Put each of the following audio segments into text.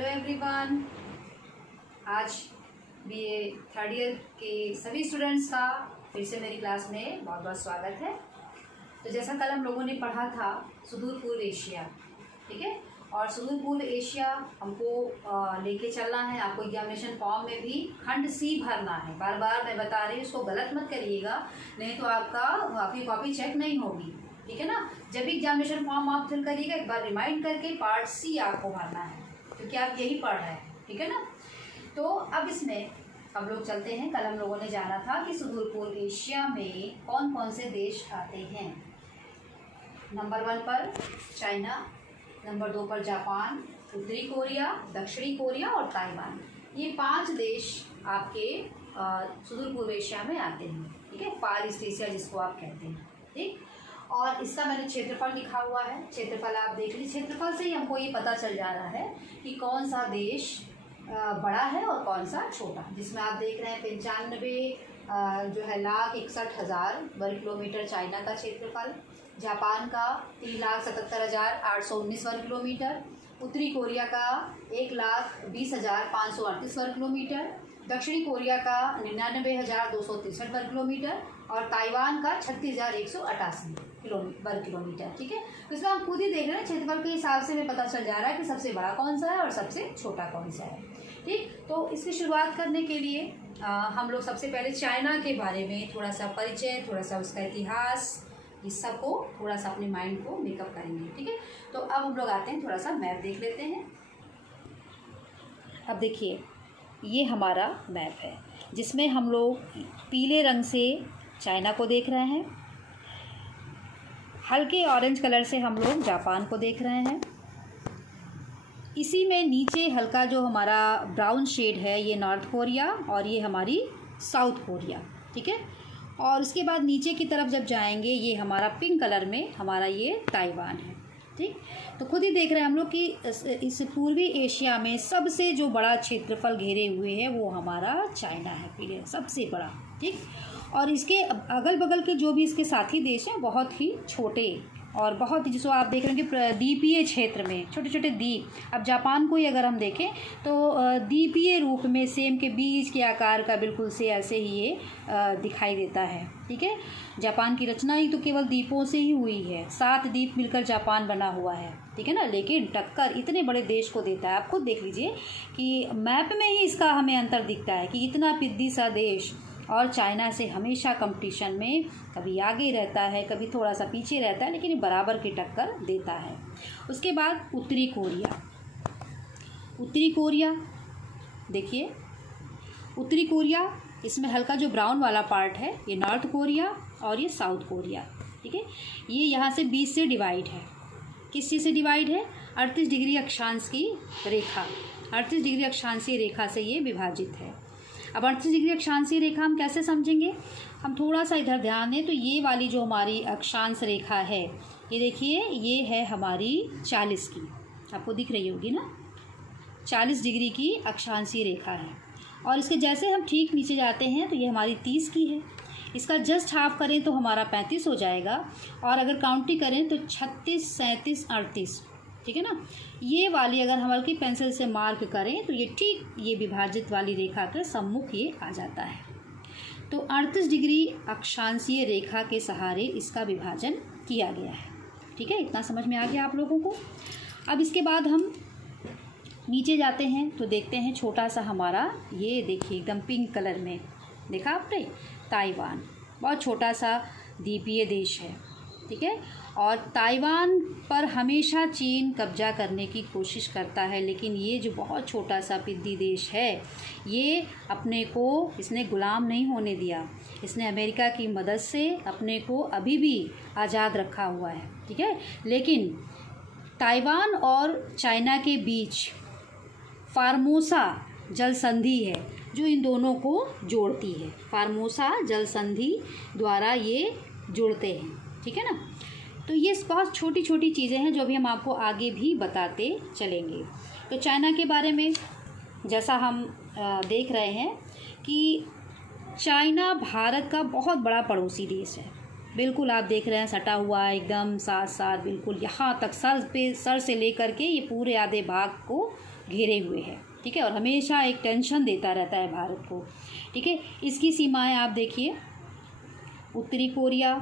Hello everyone. आज BA third year के सभी स्टूडेंट्स का फिर से मेरी क्लास में बहुत बहुत स्वागत है। तो जैसा कल हम लोगों ने पढ़ा था सुदूर पूर्व एशिया, ठीक है, और सुदूर पूर्व एशिया हमको लेके चलना है। आपको एग्जामिनेशन फॉर्म में भी खंड सी भरना है। बार बार मैं बता रही हूँ, उसको गलत मत करिएगा, नहीं तो आपकी कॉपी चेक नहीं होगी, ठीक है ना। जब भी एग्जामिनेशन फॉर्म आप फिल करिएगा एक बार रिमाइंड करके पार्ट सी आपको भरना है, क्योंकि आप यही पढ़ रहे हैं, ठीक है ना। तो अब इसमें हम लोग चलते हैं। कल हम लोगों ने जाना था कि सुदूर पूर्व एशिया में कौन कौन से देश आते हैं। नंबर 1 पर चाइना, नंबर 2 पर जापान, उत्तरी कोरिया, दक्षिणी कोरिया और ताइवान। ये 5 देश आपके सुदूर पूर्व एशिया में आते हैं, ठीक है। फार ईस्ट एशिया जिसको आप कहते हैं, ठीक। और इसका मैंने क्षेत्रफल लिखा हुआ है। क्षेत्रफल आप देख लीजिए, क्षेत्रफल से ही हमको ये पता चल जा रहा है कि कौन सा देश बड़ा है और कौन सा छोटा। जिसमें आप देख रहे हैं 95 जो है 1,61,000 वर्ग किलोमीटर चाइना का क्षेत्रफल, जापान का 3,77,819 वर्ग किलोमीटर, उत्तरी कोरिया का 1,20,538 वर्ग किलोमीटर, दक्षिणी कोरिया का 99,263 वर्ग किलोमीटर और ताइवान का 36,188 वर्ग किलोमीटर, ठीक है। तो इसमें हम खुद ही देख रहे हैं, क्षेत्रफल के हिसाब से हमें पता चल जा रहा है कि सबसे बड़ा कौन सा है और सबसे छोटा कौन सा है, ठीक। तो इसकी शुरुआत करने के लिए हम लोग सबसे पहले चाइना के बारे में थोड़ा सा परिचय, थोड़ा सा उसका इतिहास, इस सब को थोड़ा सा अपने माइंड को मेकअप करेंगे, ठीक है। तो अब हम लोग आते हैं, थोड़ा सा मैप देख लेते हैं। अब देखिए, ये हमारा मैप है जिसमें हम लोग पीले रंग से चाइना को देख रहे हैं, हल्के ऑरेंज कलर से हम लोग जापान को देख रहे हैं। इसी में नीचे हल्का जो हमारा ब्राउन शेड है ये नॉर्थ कोरिया और ये हमारी साउथ कोरिया, ठीक है। और उसके बाद नीचे की तरफ जब जाएंगे ये हमारा पिंक कलर में हमारा ये ताइवान है, ठीक। तो खुद ही देख रहे हैं हम लोग कि इस पूर्वी एशिया में सबसे जो बड़ा क्षेत्रफल घेरे हुए है वो हमारा चाइना है, पीले सबसे बड़ा, ठीक। और इसके अगल बगल के जो भी इसके साथी देश हैं बहुत ही छोटे और बहुत ही, जिसको आप देख रहे हैं कि द्वीपीय क्षेत्र में छोटे छोटे द्वीप। अब जापान को ही अगर हम देखें तो द्वीपीय रूप में सेम के बीज के आकार का बिल्कुल से ऐसे ही ये दिखाई देता है, ठीक है। जापान की रचना ही तो केवल द्वीपों से ही हुई है, 7 द्वीप मिलकर जापान बना हुआ है, ठीक है ना। लेकिन टक्कर इतने बड़े देश को देता है। आप खुद देख लीजिए कि मैप में ही इसका हमें अंतर दिखता है कि इतना पिद्दी सा देश और चाइना से हमेशा कंपटीशन में कभी आगे रहता है, कभी थोड़ा सा पीछे रहता है, लेकिन बराबर की टक्कर देता है। उसके बाद उत्तरी कोरिया। उत्तरी कोरिया देखिए, उत्तरी कोरिया इसमें हल्का जो ब्राउन वाला पार्ट है ये नॉर्थ कोरिया और ये साउथ कोरिया, ठीक है। ये यहाँ से 20 से डिवाइड है। किस चीज़ से डिवाइड है? 38 डिग्री अक्षांश की रेखा, 38 डिग्री अक्षांशीय रेखा से ये विभाजित है। अब 38 डिग्री अक्षांशीय रेखा हम कैसे समझेंगे? हम थोड़ा सा इधर ध्यान दें तो ये वाली जो हमारी अक्षांश रेखा है ये देखिए, ये है हमारी 40 की, आपको दिख रही होगी ना, 40 डिग्री की अक्षांशीय रेखा है। और इसके जैसे हम ठीक नीचे जाते हैं तो ये हमारी 30 की है। इसका जस्ट हाफ करें तो हमारा 35 हो जाएगा और अगर काउंटिंग करें तो 36, 37, 38, ठीक है ना। ये वाली अगर हम हल्की पेंसिल से मार्क करें तो ये ठीक ये विभाजित वाली रेखा के सम्मुख ये आ जाता है। तो 38 डिग्री अक्षांशीय रेखा के सहारे इसका विभाजन किया गया है, ठीक है। इतना समझ में आ गया आप लोगों को। अब इसके बाद हम नीचे जाते हैं तो देखते हैं छोटा सा हमारा, ये देखिए एकदम पिंक कलर में, देखा आपने, ताइवान बहुत छोटा सा द्वीपीय देश है, ठीक है। और ताइवान पर हमेशा चीन कब्जा करने की कोशिश करता है, लेकिन ये जो बहुत छोटा सा पिद्दी देश है ये अपने को इसने गुलाम नहीं होने दिया। इसने अमेरिका की मदद से अपने को अभी भी आज़ाद रखा हुआ है, ठीक है। लेकिन ताइवान और चाइना के बीच फार्मोसा जल संधि है जो इन दोनों को जोड़ती है। फार्मोसा जल संधि द्वारा ये जुड़ते हैं, ठीक है ना। तो ये बहुत छोटी छोटी चीज़ें हैं जो भी हम आपको आगे भी बताते चलेंगे। तो चाइना के बारे में जैसा हम देख रहे हैं कि चाइना भारत का बहुत बड़ा पड़ोसी देश है। बिल्कुल आप देख रहे हैं सटा हुआ है एकदम साथ साथ, बिल्कुल यहाँ तक सर से लेकर के ये पूरे आधे भाग को घेरे हुए है, ठीक है, और हमेशा एक टेंशन देता रहता है भारत को, ठीक है। इसकी सीमाएं आप देखिए, उत्तरी कोरिया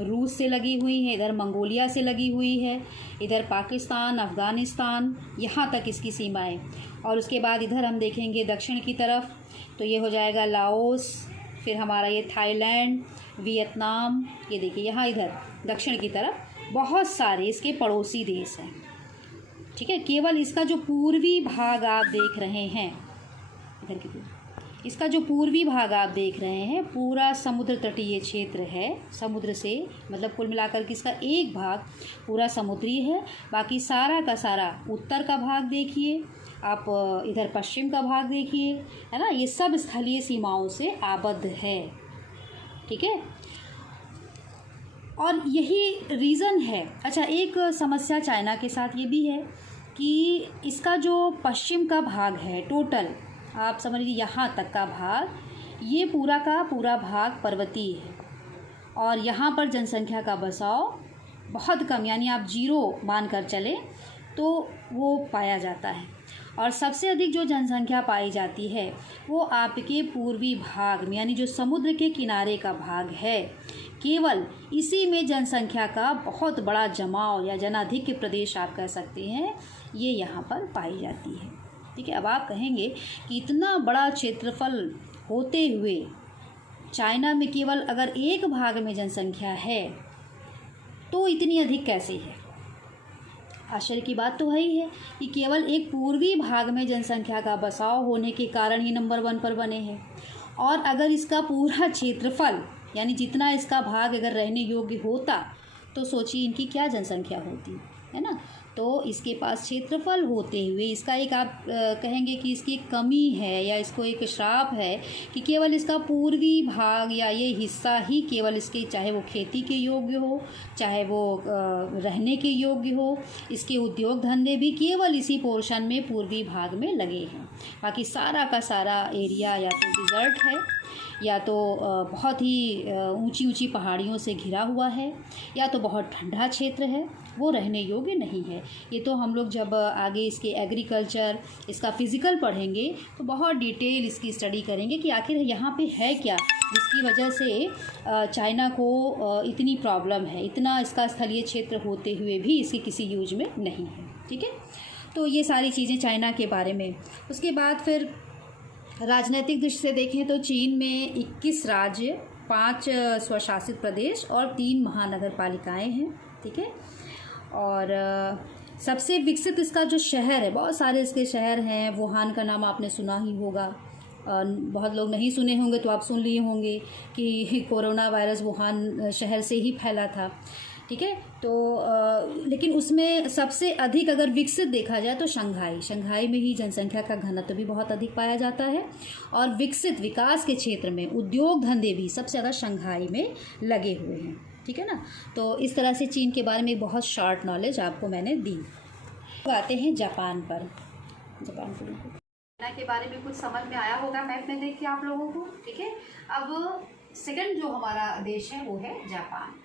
रूस से लगी हुई है, इधर मंगोलिया से लगी हुई है, इधर पाकिस्तान, अफ़गानिस्तान, यहाँ तक इसकी सीमाएं। और उसके बाद इधर हम देखेंगे दक्षिण की तरफ, तो ये हो जाएगा लाओस, फिर हमारा ये थाईलैंड, वियतनाम, ये देखिए यहाँ इधर दक्षिण की तरफ बहुत सारे इसके पड़ोसी देश हैं, ठीक है। केवल इसका जो पूर्वी भाग आप देख रहे हैं, इधर की इसका जो पूर्वी भाग आप देख रहे हैं पूरा समुद्र तटीय क्षेत्र है, समुद्र से मतलब कुल मिलाकर के इसका एक भाग पूरा समुद्री है, बाकी सारा का सारा उत्तर का भाग देखिए आप, इधर पश्चिम का भाग देखिए, है ना, ये सब स्थलीय सीमाओं से आबद्ध है, ठीक है। और यही रीज़न है। अच्छा, एक समस्या चाइना के साथ ये भी है कि इसका जो पश्चिम का भाग है, टोटल आप समझ लीजिए यहाँ तक का भाग, ये पूरा का पूरा भाग पर्वतीय है और यहाँ पर जनसंख्या का बसाव बहुत कम, यानी आप 0 मानकर चलें तो वो पाया जाता है। और सबसे अधिक जो जनसंख्या पाई जाती है वो आपके पूर्वी भाग में, यानी जो समुद्र के किनारे का भाग है, केवल इसी में जनसंख्या का बहुत बड़ा जमाव या जनाधिक्य प्रदेश आप कह सकते हैं, ये यहाँ पर पाई जाती है, ठीक है। अब आप कहेंगे कि इतना बड़ा क्षेत्रफल होते हुए चाइना में केवल अगर एक भाग में जनसंख्या है तो इतनी अधिक कैसे है? आश्चर्य की बात तो है ही है कि केवल एक पूर्वी भाग में जनसंख्या का बसाव होने के कारण ही नंबर 1 पर बने हैं। और अगर इसका पूरा क्षेत्रफल, यानी जितना इसका भाग अगर रहने योग्य होता तो सोचिए इनकी क्या जनसंख्या होती, है ना। तो इसके पास क्षेत्रफल होते हुए इसका एक आप कहेंगे कि इसकी एक कमी है या इसको एक श्राप है कि केवल इसका पूर्वी भाग या ये हिस्सा ही केवल इसके, चाहे वो खेती के योग्य हो, चाहे वो रहने के योग्य हो, इसके उद्योग धंधे भी केवल इसी पोर्शन में पूर्वी भाग में लगे हैं। बाकी सारा का सारा एरिया या तो डिज़र्ट है या तो बहुत ही ऊंची ऊंची पहाड़ियों से घिरा हुआ है या तो बहुत ठंडा क्षेत्र है, वो रहने योग्य नहीं है। ये तो हम लोग जब आगे इसके एग्रीकल्चर, इसका फिज़िकल पढ़ेंगे तो बहुत डिटेल इसकी स्टडी करेंगे कि आखिर यहाँ पे है क्या जिसकी वजह से चाइना को इतनी प्रॉब्लम है, इतना इसका स्थलीय क्षेत्र होते हुए भी इसके किसी यूज में नहीं है, ठीक है। तो ये सारी चीज़ें चाइना के बारे में। उसके बाद फिर राजनीतिक दृष्टि से देखें तो चीन में 21 राज्य, 5 स्वशासित प्रदेश और 3 महानगर पालिकाएँ हैं, ठीक है। और सबसे विकसित इसका जो शहर है, बहुत सारे इसके शहर हैं, वुहान का नाम आपने सुना ही होगा, बहुत लोग नहीं सुने होंगे तो आप सुन लिए होंगे कि कोरोना वायरस वुहान शहर से ही फैला था, ठीक है। तो लेकिन उसमें सबसे अधिक अगर विकसित देखा जाए तो शंघाई में ही जनसंख्या का घनत्व भी बहुत अधिक पाया जाता है और विकसित विकास के क्षेत्र में उद्योग धंधे भी सबसे ज़्यादा शंघाई में लगे हुए हैं, ठीक है ना। तो इस तरह से चीन के बारे में बहुत शॉर्ट नॉलेज आपको मैंने दी। तो आते हैं जापान पर। जापान के बारे में कुछ समझ में आया होगा मैप में देख के आप लोगों को, ठीक है। अब सेकंड जो हमारा देश है वो है जापान।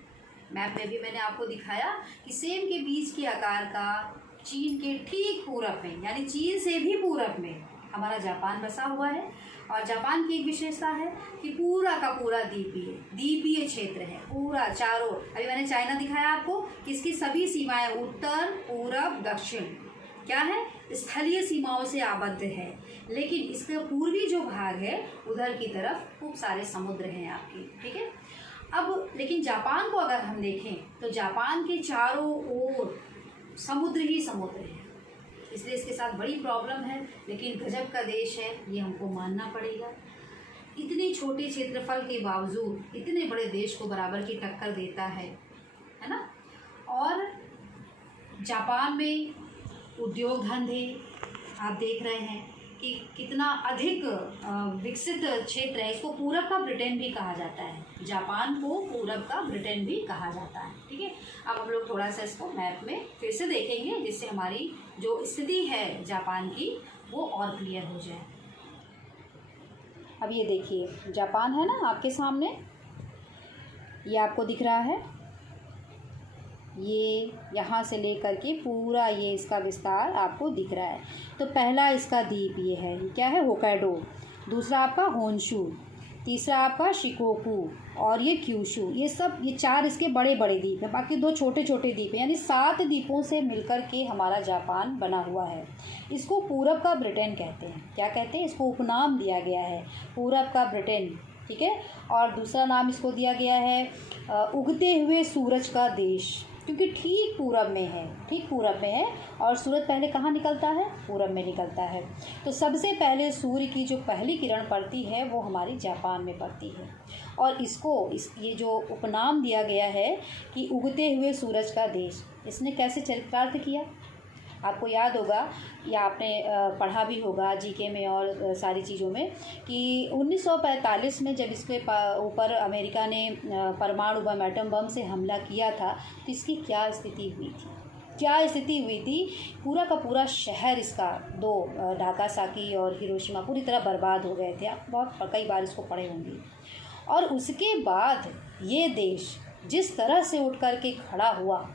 मैप में भी मैंने आपको दिखाया कि सेम के बीच के आकार का चीन के ठीक पूरब में, यानी चीन से भी पूरब में हमारा जापान बसा हुआ है। और जापान की एक विशेषता है कि पूरा का पूरा द्वीपीय क्षेत्र है, पूरा चारों। अभी मैंने चाइना दिखाया आपको कि इसकी सभी सीमाएं उत्तर, पूरब, दक्षिण क्या है, स्थलीय सीमाओं से आबद्ध है, लेकिन इसका पूर्वी जो भाग है उधर की तरफ खूब सारे समुद्र हैं आपके, ठीक है। अब लेकिन जापान को अगर हम देखें तो जापान के चारों ओर समुद्र ही समुद्र है, इसलिए इसके साथ बड़ी प्रॉब्लम है, लेकिन गजब का देश है ये हमको मानना पड़ेगा। इतने छोटे क्षेत्रफल के बावजूद इतने बड़े देश को बराबर की टक्कर देता है ना। और जापान में उद्योग धंधे आप देख रहे हैं कि कितना अधिक विकसित क्षेत्र है। इसको पूरब का ब्रिटेन भी कहा जाता है, जापान को पूरब का ब्रिटेन भी कहा जाता है, ठीक है। अब हम लोग थोड़ा सा इसको मैप में फिर से देखेंगे जिससे हमारी जो स्थिति है जापान की वो और क्लियर हो जाए। अब ये देखिए जापान है ना आपके सामने, ये आपको दिख रहा है, ये यहाँ से लेकर के पूरा ये इसका विस्तार आपको दिख रहा है। तो पहला इसका द्वीप ये है, क्या है, होक्काइडो। दूसरा आपका होन्शू, तीसरा आपका शिकोकू और ये क्यूशू। ये सब, ये 4 इसके बड़े बड़े द्वीप हैं, बाकी 2 छोटे छोटे द्वीप हैं, यानी 7 द्वीपों से मिलकर के हमारा जापान बना हुआ है। इसको पूरब का ब्रिटेन कहते हैं। क्या कहते हैं? इसको उपनाम दिया गया है पूरब का ब्रिटेन, ठीक है। और दूसरा नाम इसको दिया गया है उगते हुए सूरज का देश, क्योंकि ठीक पूरब में है, ठीक पूरब में है। और सूरज पहले कहाँ निकलता है? पूरब में निकलता है। तो सबसे पहले सूर्य की जो पहली किरण पड़ती है वो हमारी जापान में पड़ती है। और इसको ये जो उपनाम दिया गया है कि उगते हुए सूरज का देश, इसने कैसे चरितार्थ किया? आपको याद होगा या आपने पढ़ा भी होगा जीके में और सारी चीज़ों में कि 1945 में जब इसके ऊपर अमेरिका ने परमाणु बम, एटम बम से हमला किया था, तो इसकी क्या स्थिति हुई थी? क्या स्थिति हुई थी? पूरा का पूरा शहर इसका, 2 नागासाकी और हिरोशिमा पूरी तरह बर्बाद हो गए थे। आप बहुत कई बार इसको पढ़े होंगे। और उसके बाद ये देश जिस तरह से उठ कर के खड़ा हुआ,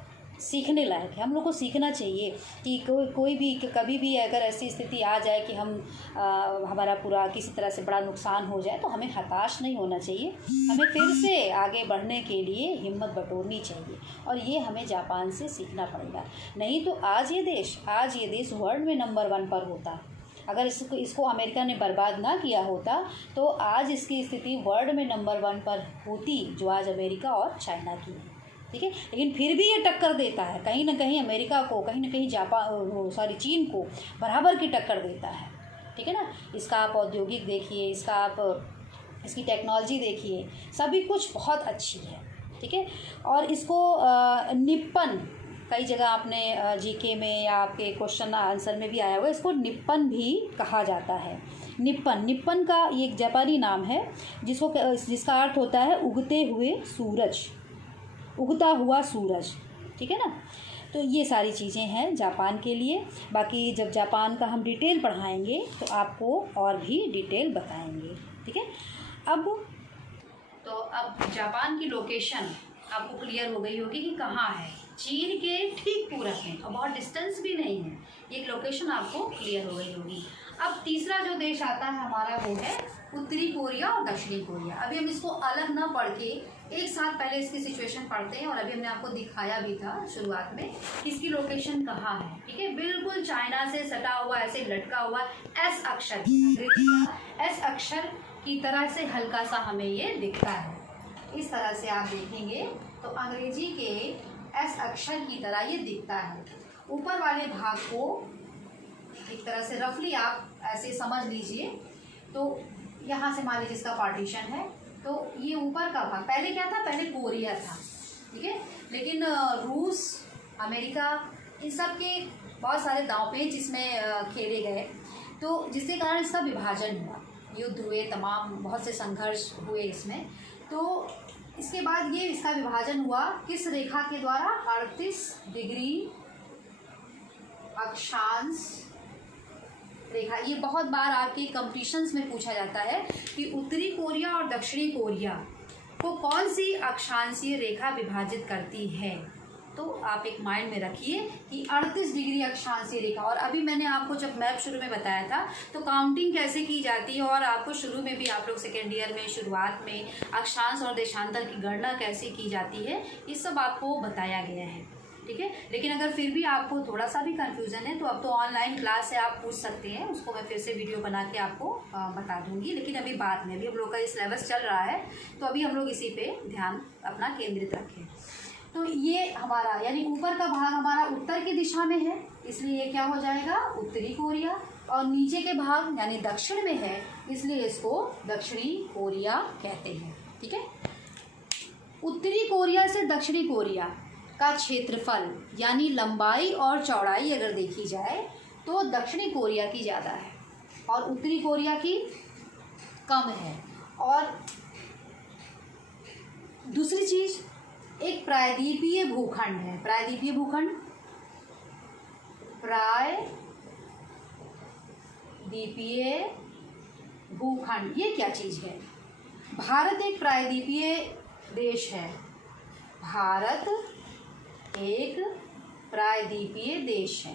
सीखने लायक है। हम लोग को सीखना चाहिए कि कोई भी कभी भी अगर ऐसी स्थिति आ जाए कि हमारा पूरा किसी तरह से बड़ा नुकसान हो जाए, तो हमें हताश नहीं होना चाहिए। हमें फिर से आगे बढ़ने के लिए हिम्मत बटोरनी चाहिए, और ये हमें जापान से सीखना पड़ेगा। नहीं तो आज ये देश वर्ल्ड में नंबर 1 पर होता। अगर इसको अमेरिका ने बर्बाद ना किया होता तो आज इसकी स्थिति वर्ल्ड में नंबर 1 पर होती, जो आज अमेरिका और चाइना की है, ठीक है। लेकिन फिर भी ये टक्कर देता है, कहीं ना कहीं अमेरिका को, कहीं ना कहीं चीन को बराबर की टक्कर देता है, ठीक है ना। इसका आप औद्योगिक देखिए, इसका आप इसकी टेक्नोलॉजी देखिए, सभी कुछ बहुत अच्छी है, ठीक है। और इसको निप्पन, कई जगह आपने जीके में या आपके क्वेश्चन आंसर में भी आया हुआ, इसको निप्पन भी कहा जाता है। निप्पन का ये एक जापानी नाम है जिसका अर्थ होता है उगते हुए सूरज, उगता हुआ सूरज, ठीक है ना। तो ये सारी चीज़ें हैं जापान के लिए। बाकी जब जापान का हम डिटेल पढ़ाएंगे तो आपको और भी डिटेल बताएंगे, ठीक है। अब जापान की लोकेशन आपको क्लियर हो गई होगी कि कहाँ है। चीन के ठीक पूरब में, और बहुत डिस्टेंस भी नहीं है, ये लोकेशन आपको क्लियर हो गई होगी। अब तीसरा जो देश आता है हमारा वो है उत्तरी कोरिया और दक्षिणी कोरिया। अभी हम इसको अलग ना पढ़ के एक साथ पहले इसकी सिचुएशन पढ़ते हैं। और अभी हमने आपको दिखाया भी था शुरुआत में इसकी लोकेशन कहाँ है, ठीक है। बिल्कुल चाइना से सटा हुआ, ऐसे लटका हुआ एस अक्षर, एस अक्षर की तरह से हल्का सा हमें ये दिखता है। इस तरह से आप देखेंगे तो अंग्रेजी के एस अक्षर की तरह ये दिखता है। ऊपर वाले भाग को एक तरह से रफली आप ऐसे समझ लीजिए। तो यहाँ से मान लीजिए इसका पार्टीशन है, तो ये ऊपर का भाग पहले क्या था? पहले कोरिया था, ठीक है। लेकिन रूस, अमेरिका, इन सब के बहुत सारे दांवपेच इसमें खेले गए, तो जिसके कारण इसका विभाजन हुआ, युद्ध हुए, तमाम बहुत से संघर्ष हुए इसमें। तो इसके बाद ये इसका विभाजन हुआ किस रेखा के द्वारा? 38 डिग्री अक्षांश रेखा। ये बहुत बार आपके कंपटीशंस में पूछा जाता है कि उत्तरी कोरिया और दक्षिणी कोरिया को कौन सी अक्षांशीय रेखा विभाजित करती है। तो आप एक माइंड में रखिए कि 38 डिग्री अक्षांशीय रेखा। और अभी मैंने आपको जब मैप शुरू में बताया था तो काउंटिंग कैसे की जाती है, और आपको शुरू में भी आप लोग सेकेंड ईयर में शुरुआत में अक्षांश और देशांतर की गणना कैसे की जाती है, ये सब आपको बताया गया है, ठीक है। लेकिन अगर फिर भी आपको थोड़ा सा भी कंफ्यूजन है तो अब तो ऑनलाइन क्लास से आप पूछ सकते हैं, उसको मैं फिर से वीडियो बना के आपको बता दूंगी। लेकिन अभी बाद में, अभी हम लोग का ये सिलेबस चल रहा है तो अभी हम लोग इसी पे ध्यान अपना केंद्रित रखें। तो ये हमारा यानी ऊपर का भाग हमारा उत्तर की दिशा में है, इसलिए ये क्या हो जाएगा? उत्तरी कोरिया। और नीचे के भाग यानी दक्षिण में है, इसलिए इसको दक्षिणी कोरिया कहते हैं, ठीक है। उत्तरी कोरिया से दक्षिणी कोरिया का क्षेत्रफल यानी लंबाई और चौड़ाई अगर देखी जाए तो दक्षिणी कोरिया की ज़्यादा है और उत्तरी कोरिया की कम है। और दूसरी चीज़, एक प्रायद्वीपीय भूखंड है। प्रायद्वीपीय भूखंड, प्रायद्वीपीय भूखंड, ये क्या चीज़ है? भारत एक प्रायद्वीपीय देश है। भारत एक प्रायद्वीपीय देश है।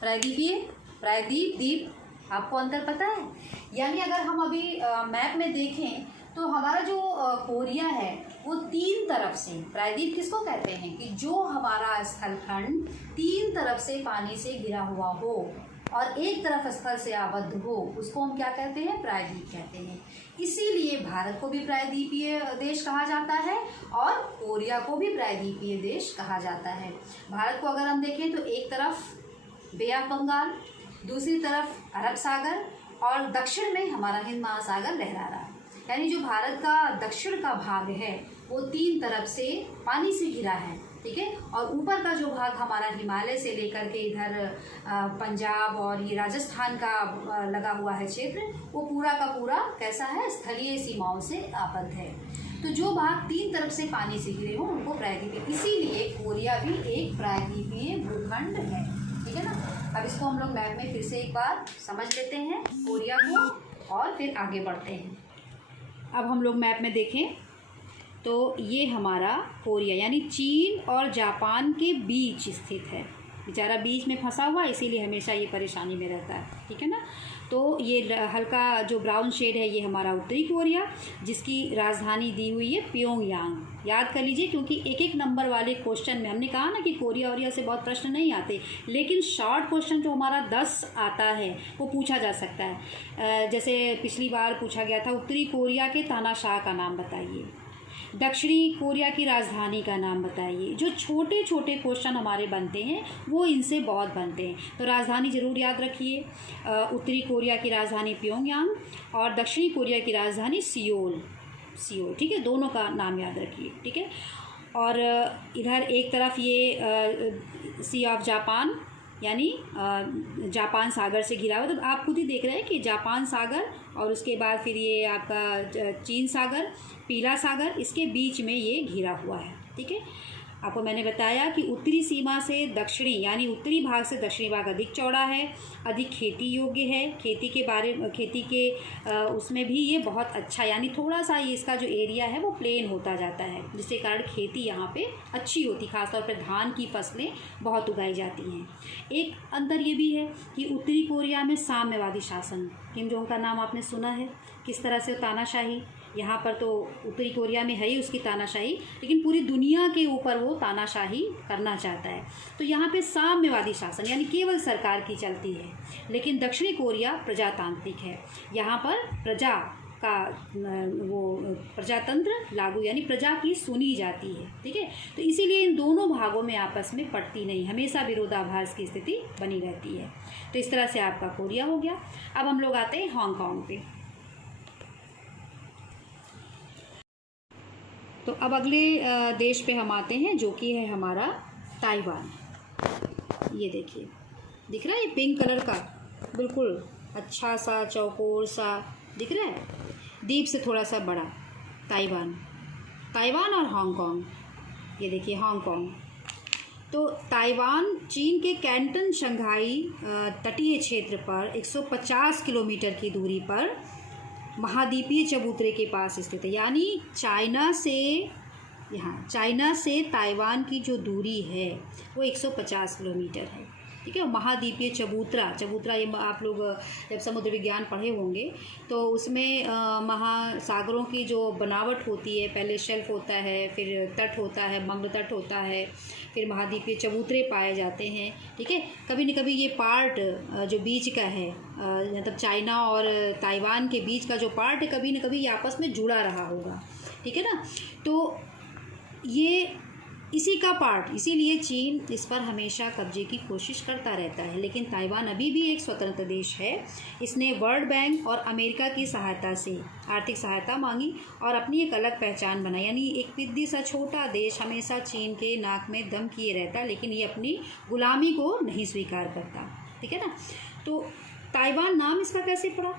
प्रायद्वीप द्वीप, आपको अंतर पता है? यानी अगर हम अभी मैप में देखें तो हमारा जो कोरिया है वो 3 तरफ से, प्रायद्वीप किसको कहते हैं कि जो हमारा स्थलखंड 3 तरफ से पानी से घिरा हुआ हो और एक तरफ स्थल से आबद्ध हो, उसको हम क्या कहते हैं? प्रायद्वीप कहते हैं। इसीलिए भारत को भी प्रायद्वीपीय देश कहा जाता है और कोरिया को भी प्रायद्वीपीय देश कहा जाता है। भारत को अगर हम देखें तो एक तरफ बे ऑफ बंगाल, दूसरी तरफ अरब सागर और दक्षिण में हमारा हिंद महासागर लहरा रहा है। यानी जो भारत का दक्षिण का भाग है वो 3 तरफ से पानी से घिरा है, ठीक है। और ऊपर का जो भाग हमारा हिमालय से लेकर के इधर पंजाब और ये राजस्थान का लगा हुआ है क्षेत्र, वो पूरा का पूरा कैसा है? स्थलीय सीमाओं से आबद्ध है। तो जो भाग 3 तरफ से पानी से घिरे हों उनको प्रायद्वीपीय, इसीलिए कोरिया भी एक प्रायद्वीपीय भूखंड है, ठीक है ना। अब इसको हम लोग मैप में फिर से एक बार समझ लेते हैं कोरिया को और फिर आगे बढ़ते हैं। अब हम लोग मैप में देखें तो ये हमारा कोरिया यानी चीन और जापान के बीच स्थित है। बेचारा बीच में फंसा हुआ, इसीलिए हमेशा ये परेशानी में रहता है, ठीक है ना। तो ये हल्का जो ब्राउन शेड है ये हमारा उत्तरी कोरिया, जिसकी राजधानी दी हुई है प्योंगयांग। याद कर लीजिए, क्योंकि एक एक नंबर वाले क्वेश्चन में हमने कहा ना कि कोरिया ओरिया से बहुत प्रश्न नहीं आते, लेकिन शॉर्ट क्वेश्चन जो हमारा 10 आता है वो पूछा जा सकता है। जैसे पिछली बार पूछा गया था, उत्तरी कोरिया के तानाशाह का नाम बताइए, दक्षिणी कोरिया की राजधानी का नाम बताइए। जो छोटे छोटे क्वेश्चन हमारे बनते हैं वो इनसे बहुत बनते हैं, तो राजधानी ज़रूर याद रखिए। उत्तरी कोरिया की राजधानी प्योंगयांग और दक्षिणी कोरिया की राजधानी सियोल, ठीक है, दोनों का नाम याद रखिए, ठीक है। और इधर एक तरफ ये सी ऑफ जापान यानी जापान सागर से घिरा हुआ, तो आप खुद ही देख रहे हैं कि जापान सागर और उसके बाद फिर ये आपका चीन सागर, पीला सागर, इसके बीच में ये घिरा हुआ है, ठीक है। आपको मैंने बताया कि उत्तरी सीमा से दक्षिणी यानी उत्तरी भाग से दक्षिणी भाग अधिक चौड़ा है, अधिक खेती योग्य है, खेती के उसमें भी ये बहुत अच्छा, यानी थोड़ा सा ये इसका जो एरिया है वो प्लेन होता जाता है, जिसके कारण खेती यहाँ पे अच्छी होती, खासतौर पर धान की फसलें बहुत उगाई जाती हैं। एक अंतर ये भी है कि उत्तरी कोरिया में साम्यवादी शासन, किम जोंग का नाम आपने सुना है, किस तरह से तानाशाही, यहाँ पर तो उत्तरी कोरिया में है ही उसकी तानाशाही, लेकिन पूरी दुनिया के ऊपर वो तानाशाही करना चाहता है। तो यहाँ पे साम्यवादी शासन यानी केवल सरकार की चलती है, लेकिन दक्षिणी कोरिया प्रजातांत्रिक है, यहाँ पर प्रजा का वो प्रजातंत्र लागू यानी प्रजा की सुनी जाती है, ठीक है। तो इसीलिए इन दोनों भागों में आपस में पड़ती नहीं, हमेशा विरोधाभास की स्थिति बनी रहती है। तो इस तरह से आपका कोरिया हो गया। अब हम लोग आते हैं हांगकांग पे। तो अब अगले देश पे हम आते हैं जो कि है हमारा ताइवान। ये देखिए, दिख रहा है ये पिंक कलर का, बिल्कुल अच्छा सा चौकोर सा दिख रहा है, द्वीप से थोड़ा सा बड़ा ताइवान और हांगकांग। ये देखिए हांगकांग। तो ताइवान चीन के कैंटन शंघाई तटीय क्षेत्र पर 150 किलोमीटर की दूरी पर महाद्वीपीय चबूतरे के पास स्थित है। यानी चाइना से ताइवान की जो दूरी है वो 150 किलोमीटर है, ठीक है। महाद्वीपीय चबूतरा ये आप लोग जब समुद्र विज्ञान पढ़े होंगे तो उसमें महासागरों की जो बनावट होती है, पहले शेल्फ होता है, फिर तट होता है, मंगल तट होता है, फिर महाद्वीपीय चबूतरे पाए जाते हैं, ठीक है। कभी न कभी ये पार्ट जो बीच का है, मतलब चाइना और ताइवान के बीच का जो पार्ट है, कभी न कभी ये आपस में जुड़ा रहा होगा, ठीक है ना। तो ये इसी का पार्ट, इसीलिए चीन इस पर हमेशा कब्जे की कोशिश करता रहता है। लेकिन ताइवान अभी भी एक स्वतंत्र देश है। इसने वर्ल्ड बैंक और अमेरिका की सहायता से आर्थिक सहायता मांगी और अपनी एक अलग पहचान बनाई। यानी एक पिद्दी सा छोटा देश हमेशा चीन के नाक में दम किए रहता है, लेकिन ये अपनी गुलामी को नहीं स्वीकार करता, ठीक है ना। तो ताइवान नाम इसका कैसे पड़ा?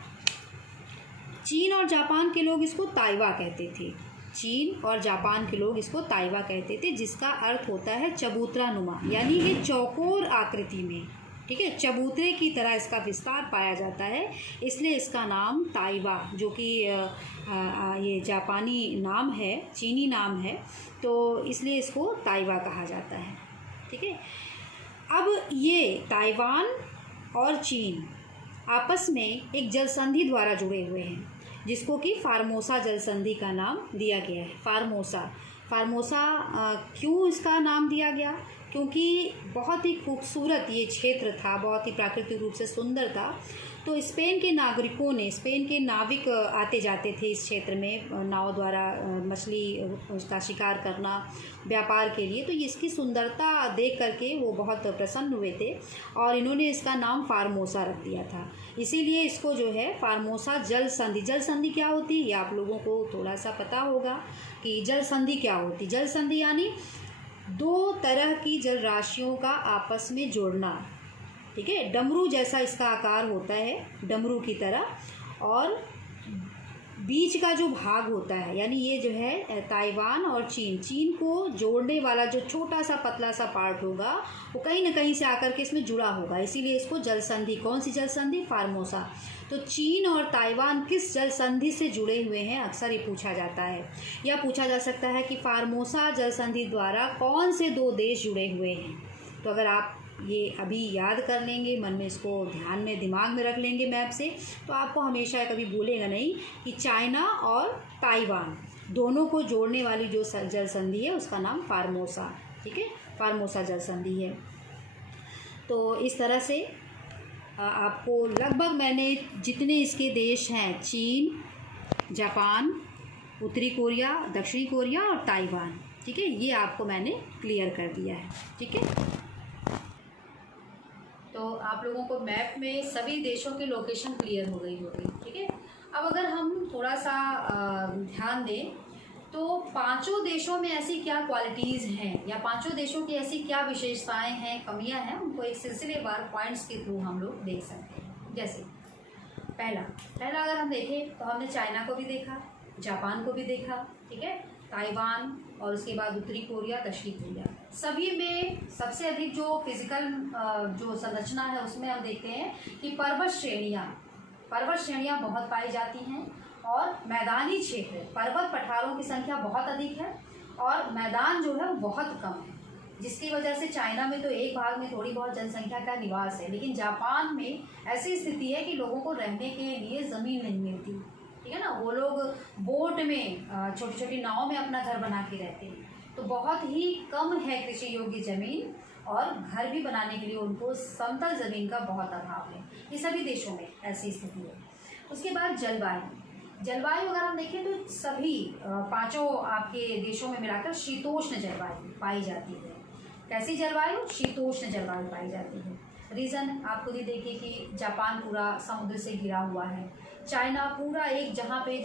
चीन और जापान के लोग इसको ताइवा कहते थे, चीन और जापान के लोग इसको ताइवा कहते थे, जिसका अर्थ होता है चबूतरा नुमा, यानी ये चौकोर आकृति में, ठीक है, चबूतरे की तरह इसका विस्तार पाया जाता है, इसलिए इसका नाम ताइवा, जो कि ये जापानी नाम है, चीनी नाम है, तो इसलिए इसको ताइवा कहा जाता है। ठीक है। अब ये ताइवान और चीन आपस में एक जल संधि द्वारा जुड़े हुए हैं, जिसको कि फार्मोसा जल संधि का नाम दिया गया है। फार्मोसा क्यों इसका नाम दिया गया? क्योंकि बहुत ही खूबसूरत ये क्षेत्र था, बहुत ही प्राकृतिक रूप से सुंदर था। तो स्पेन के नागरिकों ने, स्पेन के नाविक आते जाते थे इस क्षेत्र में नाव द्वारा मछली उसका शिकार करना व्यापार के लिए। तो इसकी सुंदरता देख करके वो बहुत प्रसन्न हुए थे और इन्होंने इसका नाम फार्मोसा रख दिया था। इसीलिए इसको जो है फार्मोसा जल संधि। जल संधि क्या होती है ये आप लोगों को थोड़ा सा पता होगा कि जल संधि क्या होती। जल संधि यानी दो तरह की जल राशियों का आपस में जोड़ना, ठीक है। डमरू जैसा इसका आकार होता है, डमरू की तरह, और बीच का जो भाग होता है यानी ये जो है ताइवान और चीन को जोड़ने वाला जो छोटा सा पतला सा पार्ट होगा वो कहीं ना कहीं से आकर के इसमें जुड़ा होगा, इसीलिए इसको जल संधि। कौन सी जल संधि? फार्मोसा। तो चीन और ताइवान किस जल संधि से जुड़े हुए हैं, अक्सर ये पूछा जाता है। या पूछा जा सकता है कि फार्मोसा जल संधि द्वारा कौन से दो देश जुड़े हुए हैं। तो अगर आप ये अभी याद कर लेंगे, मन में इसको ध्यान में दिमाग में रख लेंगे मैप से, तो आपको हमेशा कभी भूलेगा नहीं कि चाइना और ताइवान दोनों को जोड़ने वाली जो जल संधि है उसका नाम फार्मोसा, ठीक है, फार्मोसा जल संधि है। तो इस तरह से आपको लगभग मैंने जितने इसके देश हैं, चीन, जापान, उत्तरी कोरिया, दक्षिणी कोरिया और ताइवान, ठीक है, ये आपको मैंने क्लियर कर दिया है, ठीक है। तो आप लोगों को मैप में सभी देशों की लोकेशन क्लियर हो गई होगी, ठीक है। अब अगर हम थोड़ा सा ध्यान दें तो पांचों देशों में ऐसी क्या क्वालिटीज़ हैं या पांचों देशों की ऐसी क्या विशेषताएं हैं, कमियां हैं, उनको एक सिलसिलेवार पॉइंट्स के थ्रू हम लोग देख सकते हैं। जैसे पहला अगर हम देखें तो हमने चाइना को भी देखा, जापान को भी देखा, ठीक है, ताइवान और उसके बाद उत्तरी कोरिया, दक्षिणी कोरिया। सभी में सबसे अधिक जो फिजिकल जो संरचना है उसमें हम देखते हैं कि पर्वत श्रेणियाँ बहुत पाई जाती हैं और मैदानी क्षेत्र, पर्वत पठारों की संख्या बहुत अधिक है और मैदान जो है वो बहुत कम है, जिसकी वजह से चाइना में तो एक भाग में थोड़ी बहुत जनसंख्या का निवास है, लेकिन जापान में ऐसी स्थिति है कि लोगों को रहने के लिए ज़मीन नहीं मिलती, ठीक है ना। वो लोग बोट में छोटी छोटी नाव में अपना घर बना के रहते हैं। तो बहुत ही कम है कृषि योग्य ज़मीन और घर भी बनाने के लिए उनको समतल ज़मीन का बहुत अभाव है। ये सभी देशों में ऐसी स्थिति है। उसके बाद जलवायु अगर हम देखें तो सभी पांचों आपके देशों में मिलाकर शीतोष्ण जलवायु पाई जाती है। कैसी जलवायु? शीतोष्ण जलवायु पाई जाती है। रीज़न आप खुद ही देखिए कि जापान पूरा समुद्र से घिरा हुआ है, चाइना पूरा एक जहाँ पे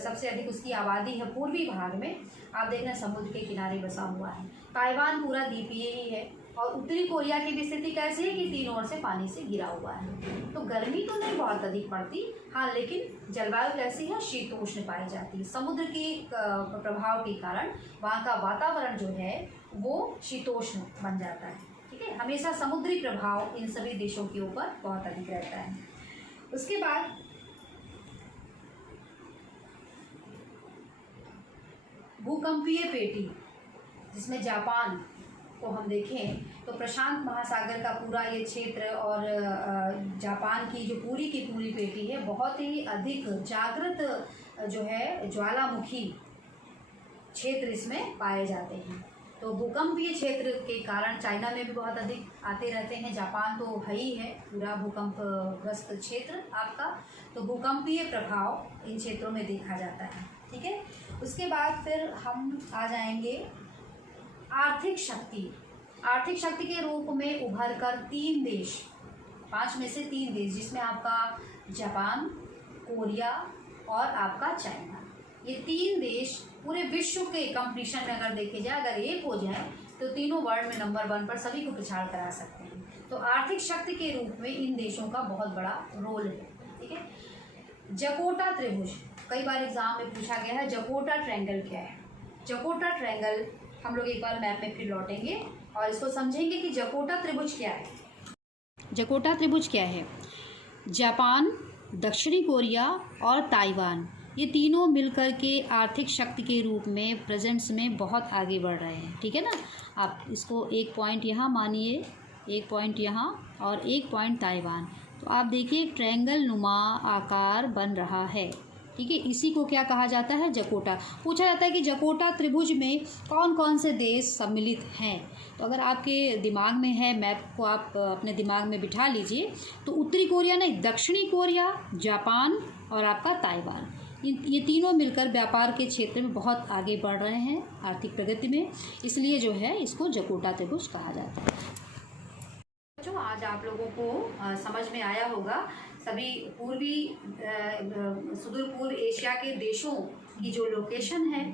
सबसे अधिक उसकी आबादी है पूर्वी भाग में, आप देख रहे हैं समुद्र के किनारे बसा हुआ है। ताइवान पूरा द्वीपीय ही है और उत्तरी कोरिया की भी स्थिति कैसी है कि तीनों ओर से पानी से घिरा हुआ है। तो गर्मी तो नहीं बहुत अधिक पड़ती, हाँ, लेकिन जलवायु कैसी है? शीतोष्ण पाई जाती है। समुद्र के प्रभाव के कारण वहाँ का वातावरण जो है वो शीतोष्ण बन जाता है, ठीक है। हमेशा समुद्री प्रभाव इन सभी देशों के ऊपर बहुत अधिक रहता है। उसके बाद भूकंपीय पेटी, जिसमें जापान को हम देखें तो प्रशांत महासागर का पूरा ये क्षेत्र और जापान की जो पूरी की पूरी पेटी है बहुत ही अधिक जागृत जो है ज्वालामुखी क्षेत्र इसमें पाए जाते हैं। तो भूकंपीय क्षेत्र के कारण चाइना में भी बहुत अधिक आते रहते हैं। जापान तो है ही है पूरा भूकंपग्रस्त क्षेत्र आपका, तो भूकंपीय प्रभाव इन क्षेत्रों में देखा जाता है, ठीक है। उसके बाद फिर हम आ जाएंगे आर्थिक शक्ति के रूप में उभर कर 3 देश, 5 में से 3 देश, जिसमें आपका जापान, कोरिया और आपका चाइना, ये 3 देश पूरे विश्व के कंपटीशन में अगर देखे जाए, अगर एक हो जाए तो तीनों वर्ल्ड में नंबर 1 पर सभी को पिछाड़ करा सकते हैं। तो आर्थिक शक्ति के रूप में इन देशों का बहुत बड़ा रोल है, ठीक है। जकोटा त्रिभुज कई बार एग्जाम में पूछा गया है, जकोटा ट्रायंगल क्या है? जकोटा ट्रायंगल हम लोग एक बार मैप में फिर लौटेंगे और इसको समझेंगे कि जकोटा त्रिभुज क्या है। जकोटा त्रिभुज क्या है? जापान, दक्षिणी कोरिया और ताइवान, ये तीनों मिलकर के आर्थिक शक्ति के रूप में प्रेजेंट्स में बहुत आगे बढ़ रहे हैं, ठीक है ना। आप इसको एक पॉइंट यहाँ मानिए, एक पॉइंट यहाँ और एक पॉइंट ताइवान। तो आप देखिए ट्रायंगल नुमा आकार बन रहा है, ठीक है। इसी को क्या कहा जाता है? जकोटा। पूछा जाता है कि जकोटा त्रिभुज में कौन कौन से देश सम्मिलित हैं। तो अगर आपके दिमाग में है, मैप को आप अपने दिमाग में बिठा लीजिए, तो उत्तरी कोरिया नहीं, दक्षिणी कोरिया, जापान और आपका ताइवान, ये तीनों मिलकर व्यापार के क्षेत्र में बहुत आगे बढ़ रहे हैं आर्थिक प्रगति में, इसलिए जो है इसको जकोटा त्रिभुज कहा जाता है। बच्चों, आज आप लोगों को समझ में आया होगा सभी पूर्वी सुदूर पूर्व एशिया के देशों की जो लोकेशन है,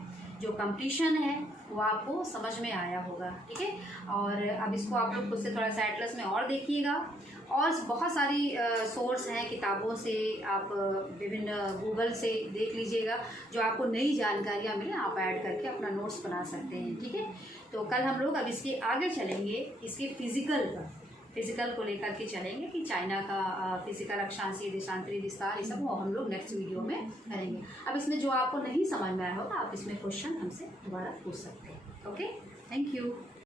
जो कंप्लीशन है, वो आपको समझ में आया होगा, ठीक है। और अब इसको आप लोग खुद से थोड़ा सा एटलस में और देखिएगा, और बहुत सारी सोर्स हैं किताबों से, आप विभिन्न गूगल से देख लीजिएगा, जो आपको नई जानकारियाँ मिले आप ऐड करके अपना नोट्स बना सकते हैं, ठीक है। तो कल हम लोग अब इसके आगे चलेंगे, इसके फिजिकल को लेकर के चलेंगे कि चाइना का फिजिकल अक्षांशीय देशांतरी विस्तार, ये सब वो हम लोग नेक्स्ट वीडियो में करेंगे। अब इसमें जो आपको नहीं समझ में आया होगा, आप इसमें क्वेश्चन हमसे दोबारा पूछ सकते हैं। Okay, thank you.